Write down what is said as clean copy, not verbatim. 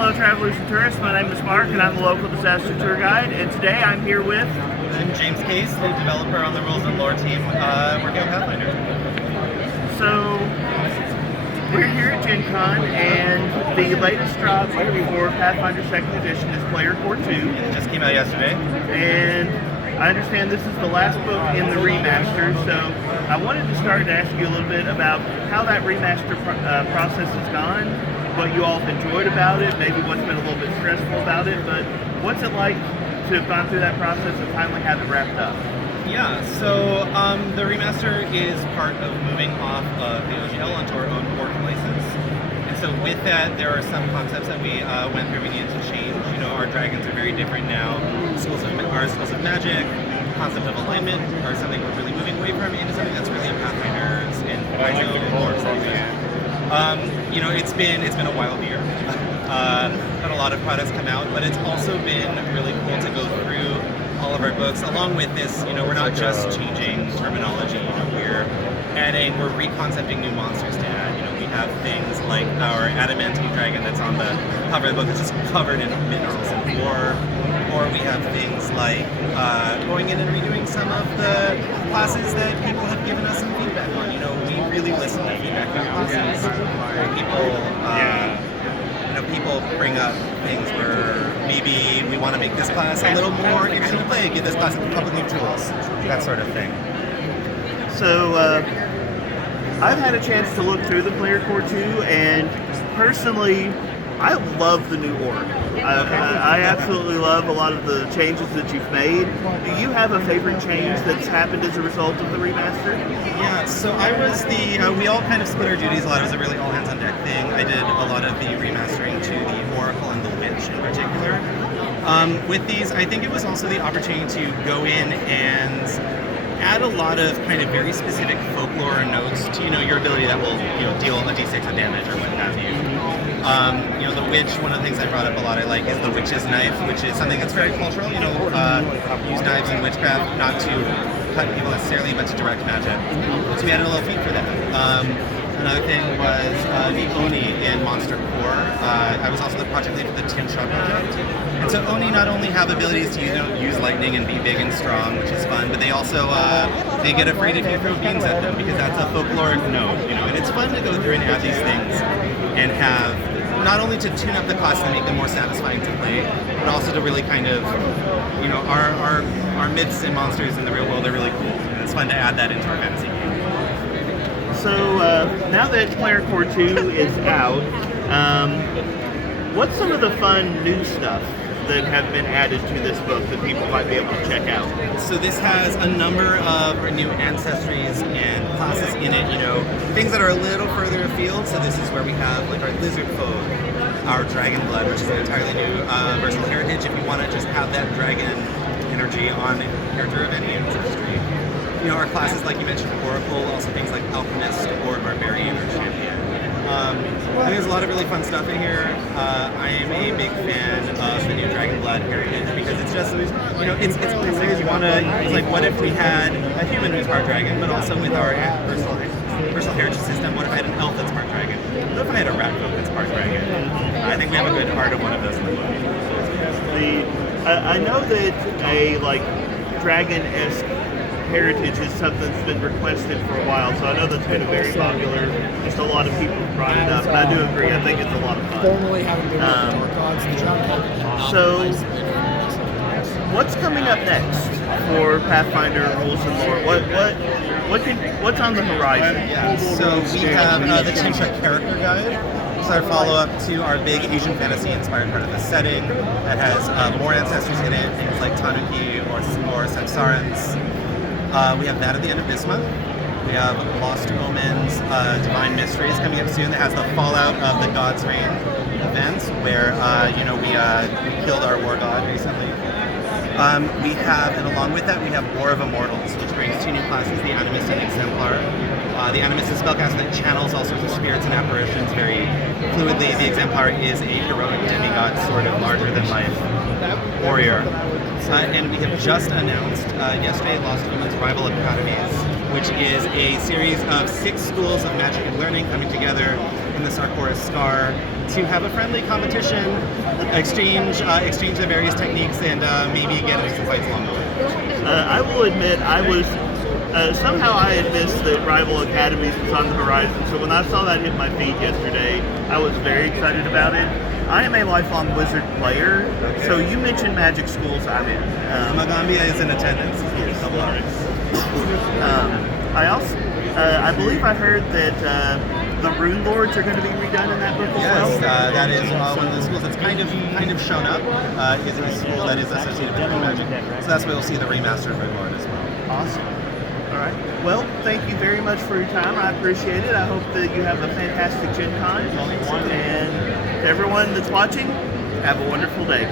fellow travelers and tourists. My name is Mark, and I'm the local disaster tour guide. And today I'm here with... I'm James Case, the developer on the Rules and Lore team, working on Pathfinder. So, we're here at Gen Con, and the latest drop for Pathfinder 2nd Edition is Player Core 2. It just came out yesterday. And I understand this is the last book in the remaster, so I wanted to start to ask you a little bit about how that remaster process has gone, what you all have enjoyed about it, maybe what's been a little bit stressful about it, but what's it like to have gone through that process and finally have it wrapped up? Yeah, so the remaster is part of moving off of the OGL onto our own work license. And so with that, there are some concepts that we went through we needed to change. You know, our dragons are very different now. Our schools of magic, concept of alignment are something we're really moving away from into something that's really a Pathfinder's and I know more from you know, it's been a wild year. Had a lot of products come out, but it's also been really cool to go through all of our books. Along with this, you know, we're not just changing terminology. You know, we're reconcepting new monsters to add. You know, we have things like our adamantine dragon that's on the cover of the book that's just covered in minerals and ore. Or we have things like going in and redoing some of the classes that people have given us some feedback on. You know, we really listen to feedback from classes. People bring up things where maybe we want to make this class a little more interesting to play, give this class a couple new tools, that sort of thing. So, I've had a chance to look through the Player Core 2, and personally, I love the new org. I absolutely love a lot of the changes that you've made. Do you have a favorite change that's happened as a result of the remaster? Yeah, so I was we all kind of split our duties a lot. It was a really all hands on deck thing. I did a lot of the remastering to the Oracle and the Witch in particular. With these, I think it was also the opportunity to go in and add a lot of kind of very specific folklore notes to, you know, your ability that will, you know, deal a d6 of damage or what have you. You know, the witch, one of the things I brought up a lot I like is the witch's knife, which is something that's very cultural. You know, use knives in witchcraft not to cut people necessarily, but to direct magic. So we added a little feat for that. Another thing was the Oni in Monster Core. I was also the project lead for the Tim Shaw project. And so Oni not only have abilities to use lightning and be big and strong, which is fun, but they also they get afraid if you throw beans at them because that's a folkloric note, you know. And it's fun to go through and add these things and have not only to tune up the class and make them more satisfying to play, but also to really kind of, you know, our myths and monsters in the real world are really cool, and it's fun to add that into our fantasy game. So now that Player Core 2 is out, what's some of the fun new stuff that have been added to this book that people might be able to check out? So this has a number of new ancestries and classes in it, you know, things that are a little further afield. So this is where we have like our lizard folk, our dragon blood, which is an entirely new versatile heritage if you want to just have that dragon energy on a character of any ancestry. You know, our classes, like you mentioned, Oracle, also things like Alchemist or Barbarian or Champion. I think there's a lot of really fun stuff in here. I am a big fan of the new Dragon Blood heritage because it's just, you know, it's you want to, it's like, what if we had a human who's part dragon, but also with our personal heritage system, what if I had an elf that's part dragon? What if I had a rat folk that's part dragon? I think we have a good part of one of those in the book. I know that a, like, dragon-esque heritage is something that's been requested for a while, so I know that's been very popular. Just a lot of people have brought it up, and I do agree. I think it's a lot of fun. Formally haven't been gods and so, what's coming up next for Pathfinder Rules and Lore? What's on the horizon? Yeah, so we have the Tinsha character guide. It's our follow-up to our big Asian fantasy-inspired part of the setting that has more ancestors in it, things like Tanuki or Samsarans. We have that at the end of this month. We have Lost Omens, Divine Mysteries coming up soon that has the fallout of the God's Reign event where, you know, we killed our war god recently. We have, and along with that, we have War of Immortals, which brings two new classes, the Animist and Exemplar. The Animist is a spellcaster that channels all sorts of spirits and apparitions very fluidly. The Exemplar is a heroic demigod, sort of larger-than-life warrior. And we have just announced yesterday Lost Omens Rival Academies, which is a series of 6 schools of magic and learning coming together in the our chorus star, to have a friendly competition, exchange the various techniques, and maybe get into some fights along the way. I will admit, I was somehow I had missed that Rival Academies was on the horizon. So when I saw that hit my feed yesterday, I was very excited about it. I am a lifelong Wizard player, so you mentioned Magic schools I'm in. Magambia is in attendance. I also, I believe I heard that the Rune Lords are going to be redone in that book as well. Yes, that is one of the schools that's kind of shown up. Is a school that is associated with Magic, so that's where you'll see the remastered Rune Lord as well. Awesome. All right. Well, thank you very much for your time. I appreciate it. I hope that you have a fantastic Gen Con. And to everyone that's watching, have a wonderful day.